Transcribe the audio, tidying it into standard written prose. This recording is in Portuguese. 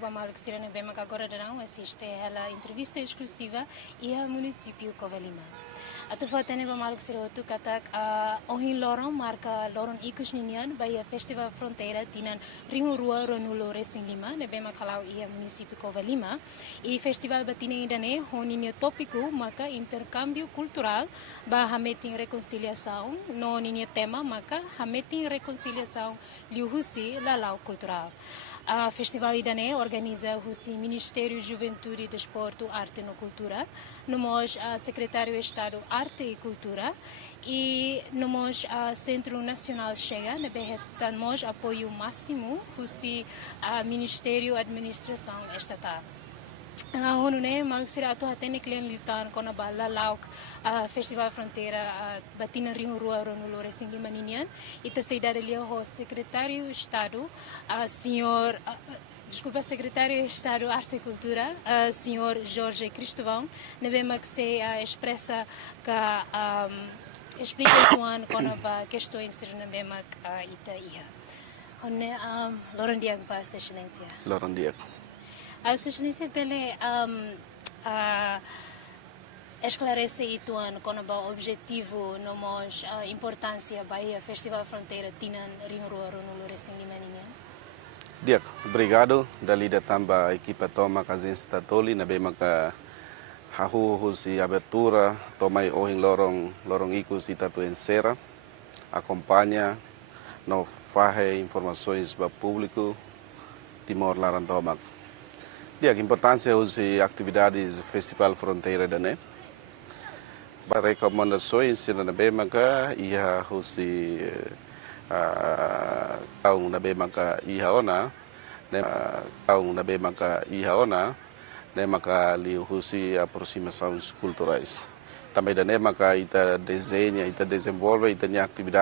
vamos a ver agora não assiste a entrevista exclusiva e a município Covalima. A turfa tene vamos tu katak ohin lorong marca lorong ikus ninian by Festival Fronteira tinan Ringo Rua Ronulo Racing Lima ne bema kalau ia município Covalima e festival batine idane honinho tópico maka intercâmbio cultural ba hameting reconciliação no ninho tema maka hameting reconciliação liuhusi lalau cultural. A Festival Idané organiza o Ministério Juventude, Desporto, Arte e Cultura, nós a Secretário de Estado Arte e Cultura e nós a Centro Nacional chega, nós apoio máximo o Ministério Administração Estatal. Honu ne maluk sira atu hatene klen litan kona bala lauk Festival Fronteira batina Rio Rua Ronulo Racing Lima ninian ita seida delia ho secretário de Estado senhor desculpa secretário de Estado Arte e Cultura senhor Jorge Cristóvão nebema que se expressa que explica tuan kona ba questões ser nebema ita ia honne Laurent Diag pa excelência Laurent Diag. A Excelência pele esclarece itu com o objetivo nomos importância Bahia Festival Fronteira tinan Rio Rua Ronulo Racing Lima ninha. Diak, obrigado. Dali datang a equipa toma kazin statoli na bema ka hahu si abertura tomai ohin lorong iku si tatu ensera acompanha no fahe informações para público Timor Larantomak. Dia, a importância das atividades do Festival Fronteira da NE. Para recomendações, na BMK, ia hosi taung na BMK ia ona, taung na BMK ia ona, ne maka li hosi aproximações culturais. Também da NE maka ita desenha, ita desenvolve, ita nya atividade